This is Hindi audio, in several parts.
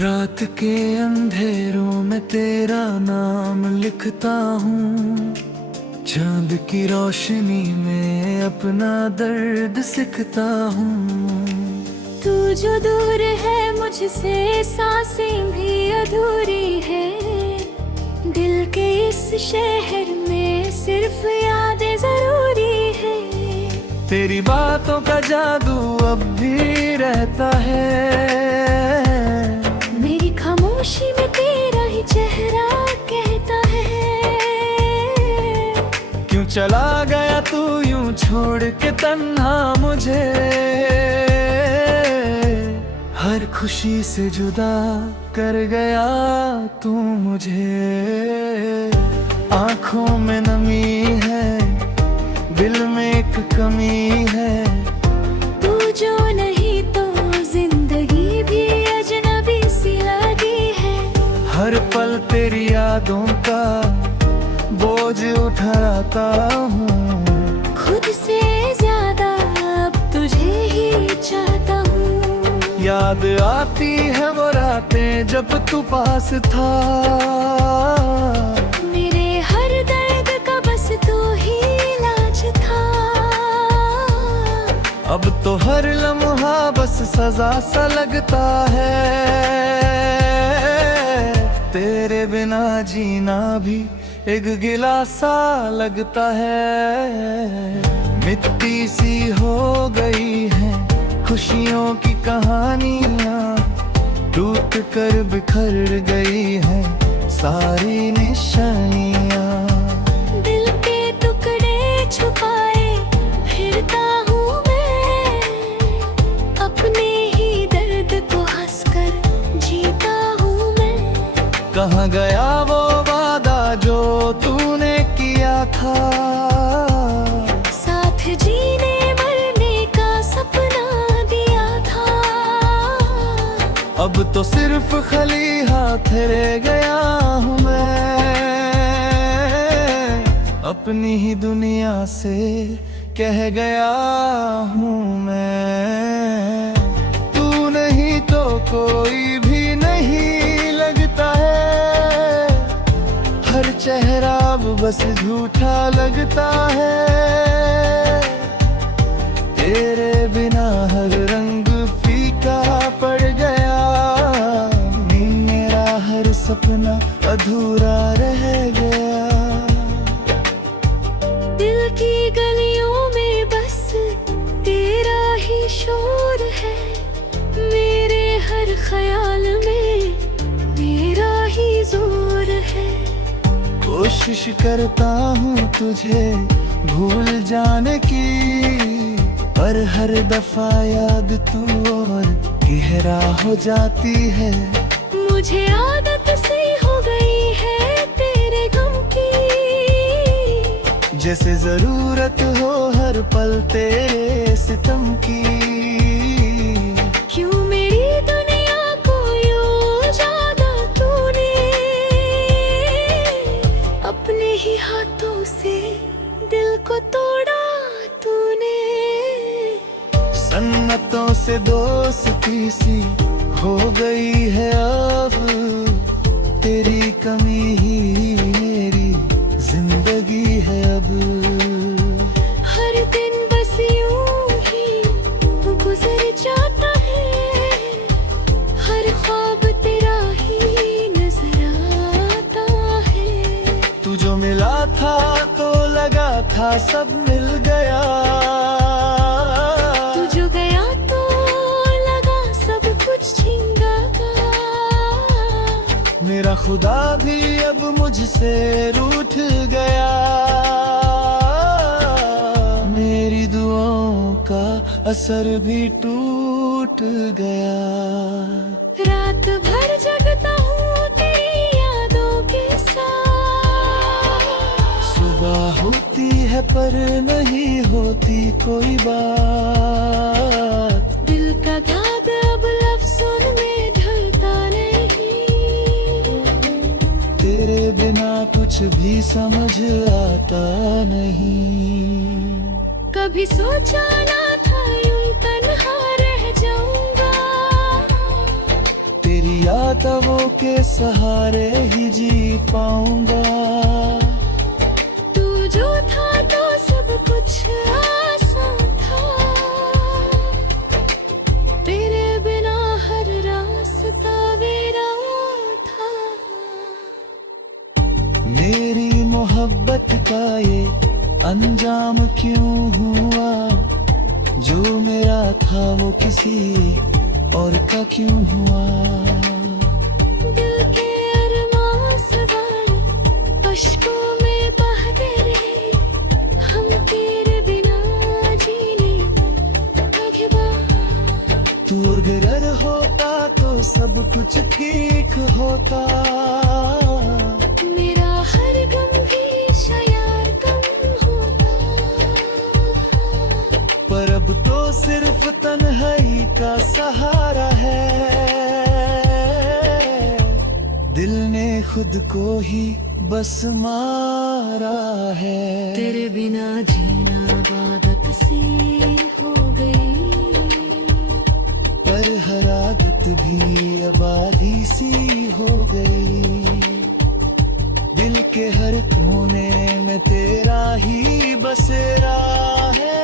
रात के अंधेरों में तेरा नाम लिखता हूँ, चांद की रोशनी में अपना दर्द सिखता हूँ। तू जो दूर है मुझसे सांसें भी अधूरी है, दिल के इस शहर में सिर्फ यादें जरूरी है। तेरी बातों का जादू अब भी रहता है, मेरी खामोशी में तेरा ही चेहरा कहता है। क्यों चला गया तू यूं छोड़ के तन्हा मुझे, हर खुशी से जुदा कर गया तू मुझे। आंखों में नमी है, दिल में एक कमी है, तू जो नहीं तो जिंदगी भी अजनबी सी लगी है। हर पल तेरी यादों का बोझ उठाता हूँ, खुद से ज्यादा अब तुझे ही चाहता हूँ। याद आती है वो रातें जब तू पास था, मेरे हर दर्द का बस तू ही इलाज था। अब तो हर लम्हा बस सजा सा लगता है, तेरे बिना जीना भी एक गिला सा लगता है। मिट्टी सी हो गई है खुशियों की कहानियाँ, टूट कर बिखर गई है सारी निशानियाँ। दिल के टुकड़े छुपाए फिरता हूँ मैं, अपने ही दर्द को हंसकर जीता हूँ मैं। कहाँ गया वो वादा जो तूने किया था, साथ जीने मरने का सपना दिया था। अब तो सिर्फ खाली हाथ रह गया हूँ मैं, अपनी ही दुनिया से कह गया हूँ मैं। तू नहीं तो कोई भी नहीं लगता है, हर चेहरा अब बस झूठा लगता है। तेरे बिना हर रंग फीका पड़ गया, मेरा हर सपना अधूरा रह गया। दिल की गलियों में बस तेरा ही शोर है, मेरे हर ख्याल में मेरा ही जोर है। कोशिश करता हूँ तुझे भूल जाने की, पर हर दफा याद तू और गहरा हो जाती है। मुझे आदत सी हो गई है तेरे गम की, जैसे जरूरत हो हर पल तेरे सितम की। क्यों मेरी दुनिया को यूं ज्यादा तूने अपने ही हाथों से दिल को तोड़ा तूने। सन्नतों से दोस्ती सी हो गई है अब, तेरी कमी ही मेरी जिंदगी है अब। हर दिन बस यूं ही गुजर जाता है, हर ख्वाब तेरा ही नजर आता है। तू जो मिला था तो लगा था सब मिल गया, तू जो गया तो लगा सब कुछ छिन गया। मेरा खुदा भी अब मुझसे रूठ गया, मेरी दुआओं का असर भी टूट गया। रात भर जगता हूँ तेरी यादों के साथ, सुबह होती है पर नहीं होती कोई बात। दिल का दाग अब लफ्ज़ों में ढलता नहीं, तेरे बिना कुछ भी समझ आता नहीं। कभी सोचा ना था यूं तन्हा रह जाऊंगा, तेरी या तवों के सहारे ही जी पाऊंगा। तू जो था तो सब कुछ आसान था, तेरे बिना हर रास्ता वीरान था। मेरी मोहब्बत का ये अंजाम क्यों हुआ, जो मेरा था वो किसी और का क्यों हुआ। दिल के अरमां सवार अश्कों में बह गए, हम तेरे बिना जीने लगे बाहर। तू अगर होता तो सब कुछ ठीक होता, मेरा हर गम भी शायद कम होता। पर अब तो सिर्फ तन्हाई का सहारा है। दिल ने खुद को ही बस मारा है। तेरे बिना जीना आदत सी हो गई, पर हर आदत भी आबादी सी हो गई। दिल के हर कोने में तेरा ही बसेरा है,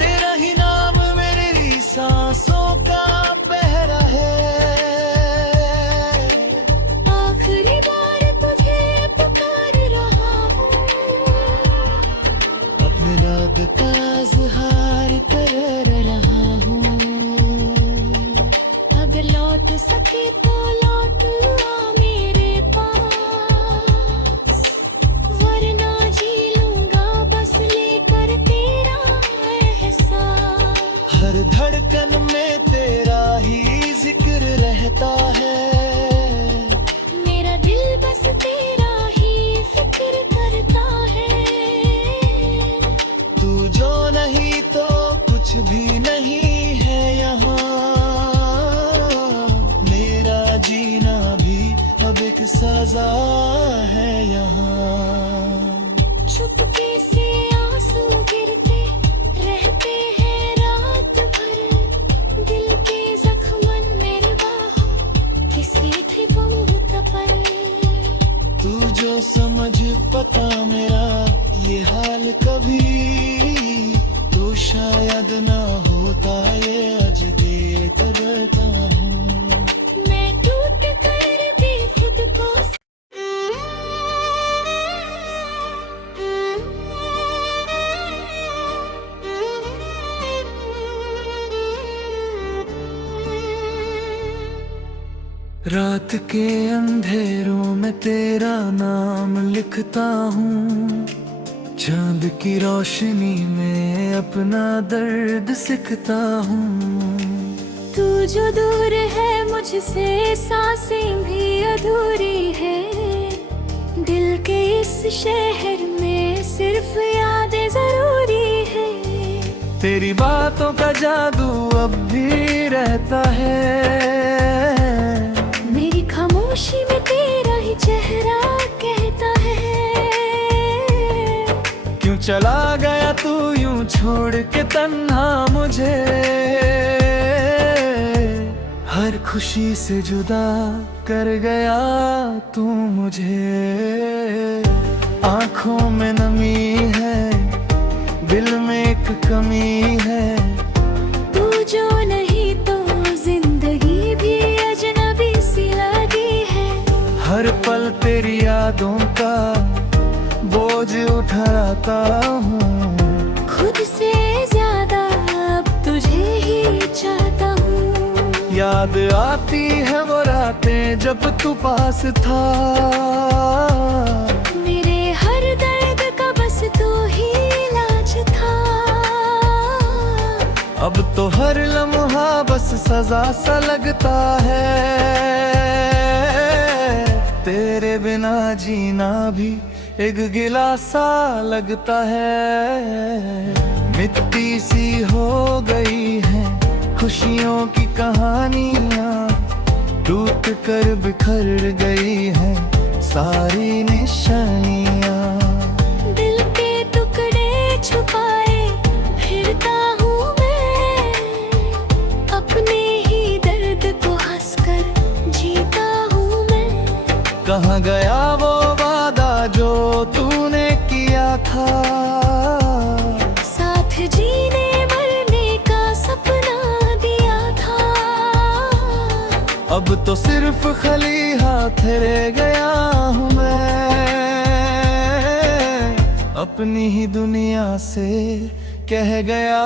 तेरा ही नाम मेरी सांसों का पहरा है। आखिरी बार तुझे पुकार रहा हूँ, अपने राग का इज़हार कर रहा हूँ। अगर लौट सके तो लौट आ मेरे पास, वरना जी लूंगा बस लेकर तेरा एहसास। हर धड़कन में तेरा ही जिक्र रहता है, मेरा दिल बस तेरा ही फिक्र करता है। तू जो नहीं तो कुछ भी नहीं है यहाँ। मेरा जीना भी अब एक सजा है यहाँ। चुपके से आंसू गिरते रहते हैं रात भर, दिल के जख्मन मेरे बाहों किसी थे बहुत पर। तू जो समझ पता मेरा ये हाल कभी, तो शायद ना होता ये आज दे करता हूँ। मैं टूट कर भी खुद को रात के अंधेरों में तेरा नाम लिखता हूँ, चांद की रोशनी में अपना दर्द सिखता हूँ। तू जो दूर है मुझसे सांसें भी अधूरी है, दिल के इस शहर में सिर्फ यादें जरूरी है। तेरी बातों का जादू अब भी रहता है, मेरी खामोशी में तेरा ही चेहरा कहता है। क्यों चला गया तू यूं छोड़ के तन्हा मुझे, हर खुशी से जुदा कर गया तू मुझे। आंखों में नमी है, दिल में एक कमी है। तू जो नहीं तो जिंदगी भी अजनबी सी लगी है। हर पल तेरी यादों का बोझ उठाता हूँ, खुद से ज्यादा अब तुझे ही चाहता हूँ। याद आती है वो रातें जब तू पास था, मेरे हर दर्द का बस तू ही इलाज था। अब तो हर लम्हा बस सजा सा लगता है। तेरे बिना जीना भी एक गिला सा लगता है। मिट्टी सी हो गई है खुशियों की कहानियाँ, टूट कर बिखर गई है सारी निशानियाँ। दिल के टुकड़े छुपाए फिरता हूँ मैं, अपने ही दर्द को हंसकर कहाँ गया वो वादा जो तूने किया था, साथ जीने मरने का सपना दिया था। अब तो सिर्फ खाली हाथ रह गया हूँ मैं, अपनी ही दुनिया से कह गया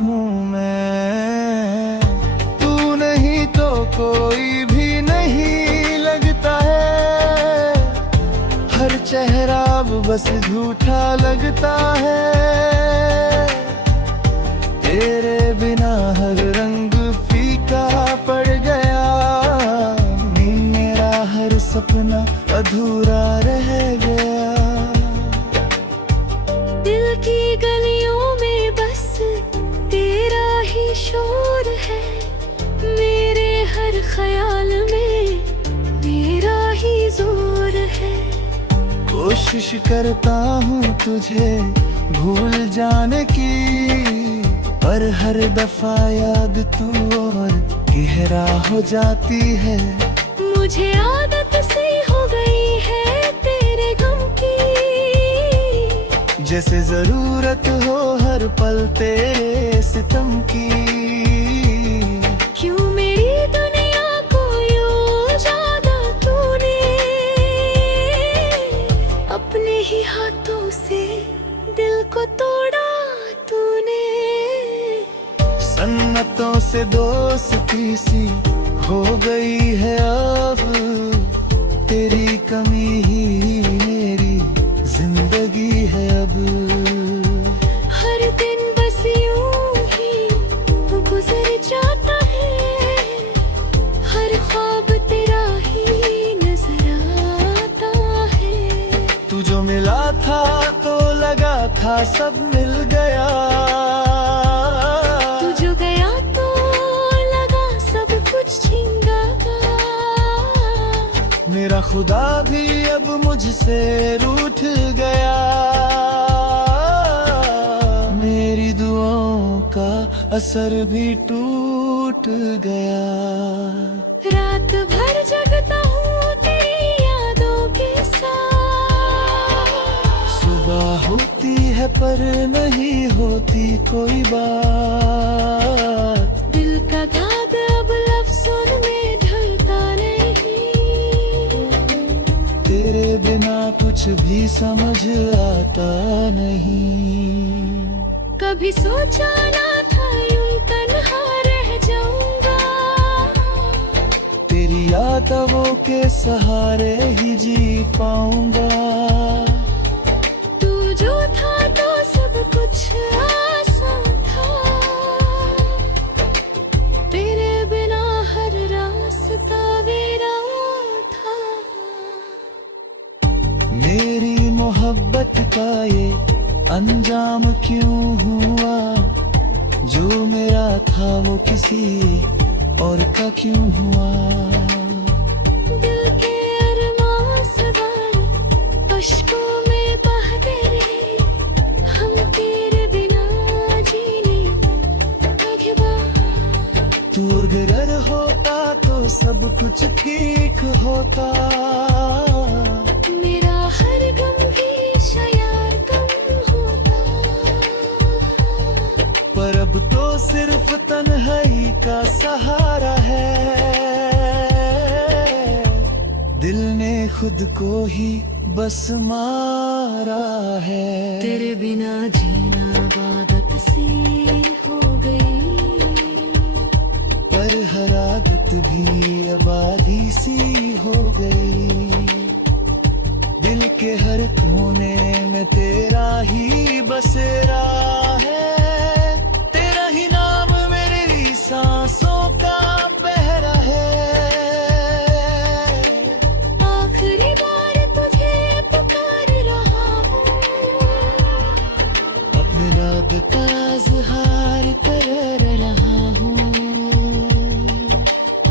हूँ मैं। तू नहीं तो कोई भी नहीं लगता है, हर चेहरा अब बस झूठा लगता है। तेरे बिना हर रंग फीका पड़ गया, मेरा हर सपना अधूरा रह गया। दिल की गलियों में बस तेरा ही शोर है, मेरे हर ख्याल में मेरा ही जोर है। कोशिश करता हूँ तुझे भूल जाने की, पर हर दफा याद तू और गहरा हो जाती है। मुझे आदत सी हो गई है तेरे गम की, जैसे जरूरत हो हर पल तेरे सितम की। क्यों मेरी दुनिया को यूं ज्यादा तूने अपने ही हाथों से दिल को तोड़ा तूने। सन्नतों से दोस्ती सी हो गई है अब, तेरी कमी ही मेरी जिंदगी है अब। हर दिन बस यूं ही गुजर जाता है, हर ख्वाब तेरा ही नजर आता है। तू जो मिला था तो लगा था सब मिल गया, तू जो गया तो लगा सब कुछ छिन गया। मेरा खुदा भी अब मुझसे रूठ गया, मेरी दुआओं का असर भी टूट गया। रात भर जगता हूँ तेरी यादों के साथ, सुबह होती है पर नहीं होती कोई बात। दिल का दाग अब लफ्ज़ों में ढलता नहीं, तेरे बिना कुछ भी समझ आता नहीं। कभी सोचा ना था यूं तन्हा रह जाऊंगा, तेरी यादों के सहारे ही जी पाऊंगा। तू जो था तो सब कुछ आसान था, तेरे बिना हर रास्ता वीरान था। मेरी मोहब्बत का ये अंजाम क्यों हुआ, जो मेरा था वो किसी और का क्यों हुआ। दिल के अरमां सवार अश्कों में बह गए, हम तेरे बिना जीने लगे बाहर। तू अगर होता तो सब कुछ ठीक होता, मेरा हर गम भी शायद कम होता। पर अब तो सिर्फ तन्हाई का सहारा है, दिल ने खुद को ही बस मारा है। तेरे बिना जीना आदत सी हो गई, पर हर आदत भी आबादी सी हो गई। दिल के हर कोने में तेरा ही बसेरा है, तेरा ही नाम मेरी सांसों का पहरा है। आखिरी बार तुझे पुकार रहा हूँ, अपने राग का इज़हार कर रहा हूँ।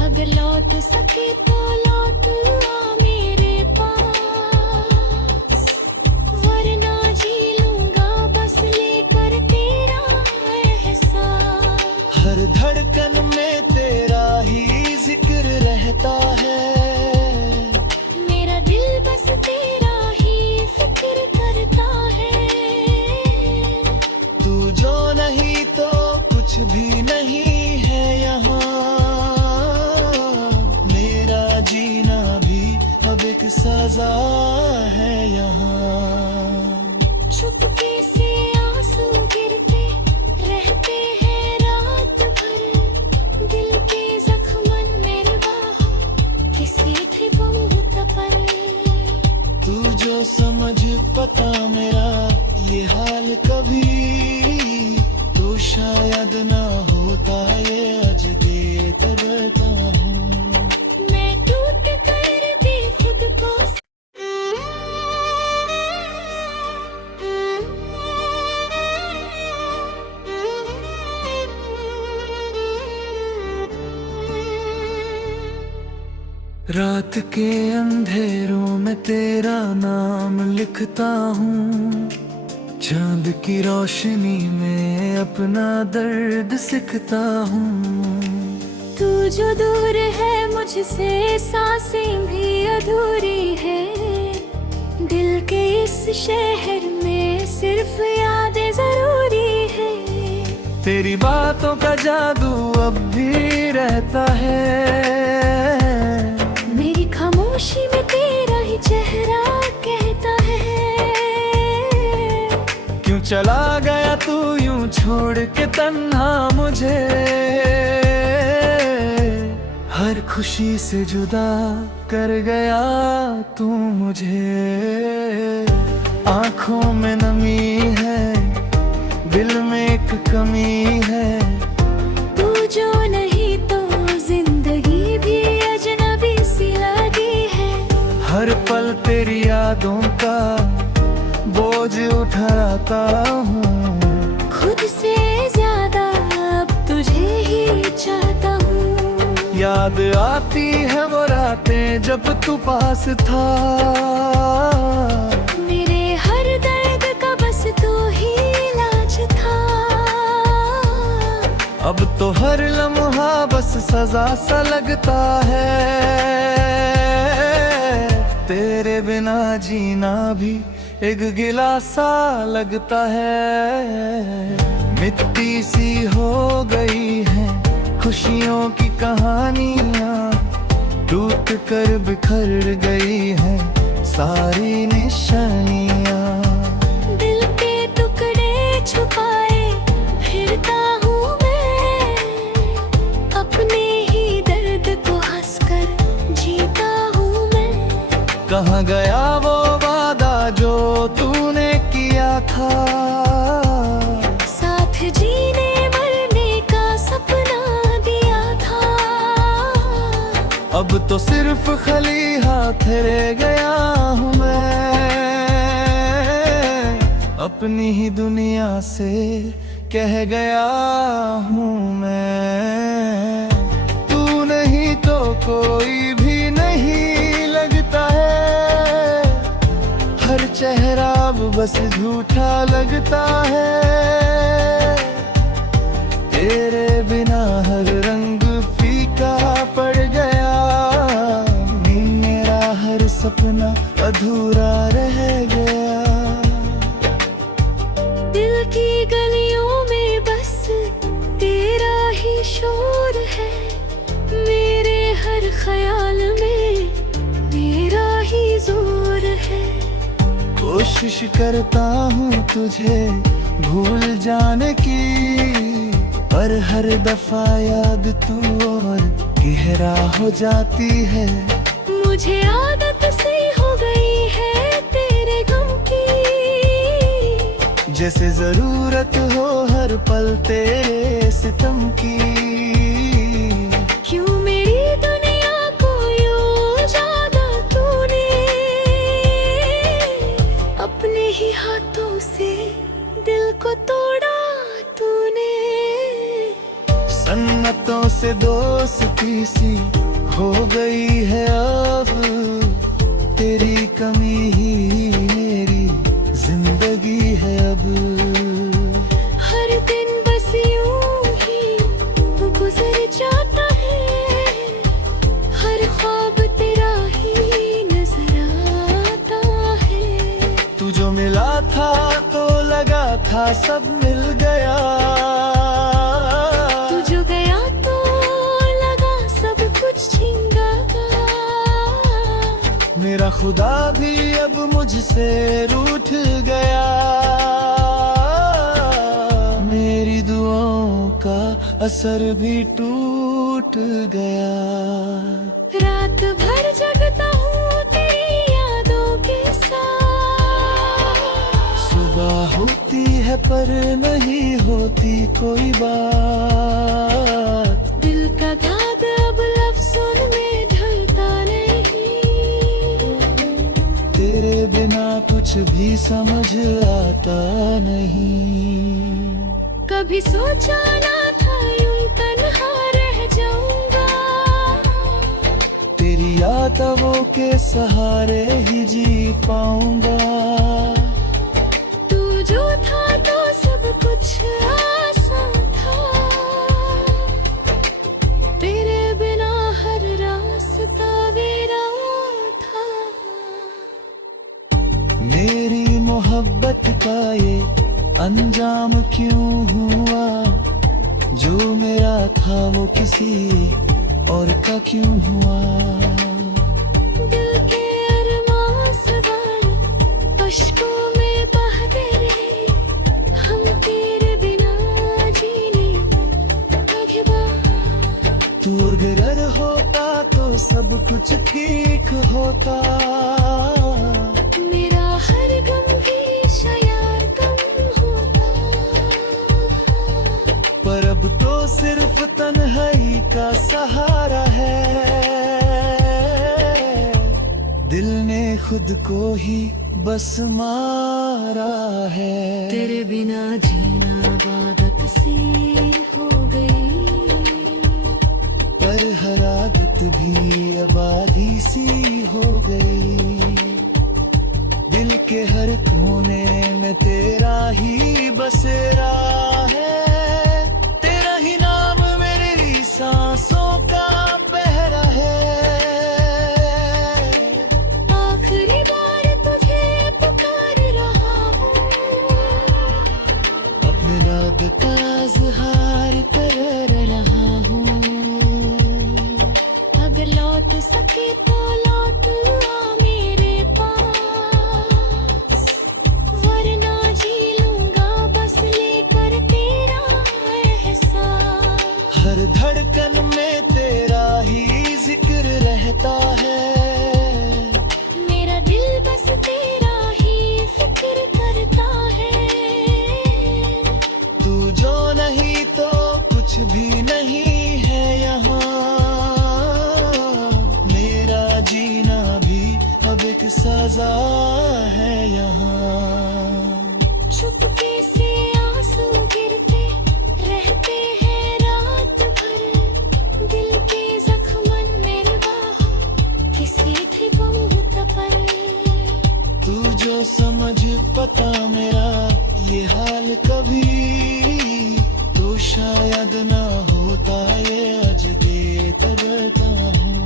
अगर लौट सके तो लौट आ मेरे पास, वरना जी लूंगा बस लेकर एक सजा है यहाँ। चुपके से आंसू गिरते रहते हैं रात भर, दिल के जख्मन मेरे बाहों किसी थे बहुत पर। तू जो समझ पता मेरा ये हाल कभी, तो शायद ना होता ये आज देता डरता हूँ। मैं टूट कर भी खुद को रात के अंधेरों में तेरा नाम लिखता हूँ, चांद की रोशनी में अपना दर्द सिखता हूँ। तू जो दूर है मुझसे सांसें भी अधूरी है, दिल के इस शहर में सिर्फ यादें जरूरी है। तेरी बातों का जादू अब भी रहता है, मेरी खामोशी में तेरा ही चेहरा कहता है। क्यों चला गया तू यूं छोड़ के तन्हा मुझे, हर खुशी से जुदा कर गया तू मुझे। आंखों में नमी है, दिल में एक कमी है, तू जो नहीं तो जिंदगी भी अजनबी सी लगी है। हर पल तेरी यादों का बोझ उठाता हूँ, खुद से ज्यादा अब तुझे ही चाहता हूँ। याद आती है वो रातें जब तू पास था, मेरे हर दर्द का बस तू ही इलाज था। अब तो हर लम्हा बस सजा सा लगता है, तेरे बिना जीना भी एक गिला सा लगता है। मिट्टी सी हो गई है खुशियों की कहानियाँ, टूट कर बिखर गई है सारी निशानियाँ। दिल के टुकड़े छुपाए फिरता हूँ मैं, अपने ही दर्द को हंसकर जीता हूँ मैं। कहाँ गया वो वादा जो तूने किया था, साथ जीने मरने का सपना दिया था। अब तो सिर्फ खाली हाथ रह गया हूँ मैं, अपनी ही दुनिया से कह गया हूँ मैं। तू नहीं तो कोई भी नहीं लगता है, हर चेहरा अब बस झूठा लगता है। तेरे बिना हर रंग फीका पड़ गया, मेरा हर सपना अधूरा रह गया। दिल की गलियों में बस तेरा ही शोर है, मेरे हर ख्याल में मेरा ही जोर है। कोशिश करता हूँ तुझे भूल जाने की, पर हर दफा याद तू और गहरा हो जाती है। मुझे आदत सी हो गई है तेरे गम की, जैसे जरूरत हो हर पल तेरे सितम की। क्यों मेरी दुनिया को यूं ज्यादा तूने अपने ही हाथों से दिल को तोड़ा तूने। सन्नतों से दोस्ती सी हो गई है अब, तेरी कमी ही मेरी जिंदगी है अब। हर दिन बस यूं ही गुजर जाता है, हर ख्वाब तेरा ही नजर आता है। तू जो मिला था तो लगा था सब मिल गया, तू जो गया तो लगा सब कुछ छिन गया। मेरा खुदा भी अब मुझसे रूठ गया, मेरी दुआओं का असर भी टूट गया। रात भर जगता हूँ तेरी यादों के साथ, सुबह होती है पर नहीं होती कोई बात, दिल का दाग अब लफ्ज़ों में ढलता नहीं, तेरे बिना कुछ भी समझ आता नहीं। कभी सोचा ना था यूं तन्हा रह जाऊंगा, तेरी यादों के सहारे ही जी पाऊंगा। तू जो था तो सब कुछ आसान था, तेरे बिना हर रास्ता वीरान था। मेरी मोहब्बत का ये अंजाम क्यों हुआ, जो मेरा था वो किसी और का क्यों हुआ। दिल के अरमां सवार अश्कों में बहते रहे, हम तेरे बिना जीने लगे बाहर। तू अगर होता तो सब कुछ ठीक होता, मेरा हर गम भी शायद कम होता, पर अब तो सिर्फ तन्हाई का सहारा है। दिल ने खुद को ही बस मारा है। तेरे बिना जीना इबादत सी हो गई, पर हर आदत भी आबादी सी हो गई। दिल के हर कोने में तेरा ही बसेरा है, तेरा ही नाम मेरी सांसों का पहरा है। आखिरी बार तुझे पुकार रहा हूँ, अपने राग का इज़हार कर रहा हूँ। अगर लौट सके तो लौट आ मेरे पास, वरना जी लूंगा बस लेकर तेरा एहसास। हर धड़कन में तेरा ही जिक्र रहता है, मेरा दिल बस तेरा ही फिक्र करता है। तू जो नहीं तो कुछ भी नहीं है यहाँ, मेरा जीना भी अब एक सजा है यहाँ। चुपके से आंसू गिरते रहते हैं रात भर, दिल के जख्मन मेरे बाहों किसी थे बहुत पर। तू जो समझ पता मेरा ये हाल कभी, तो शायद ना होता ये आज देता हूँ।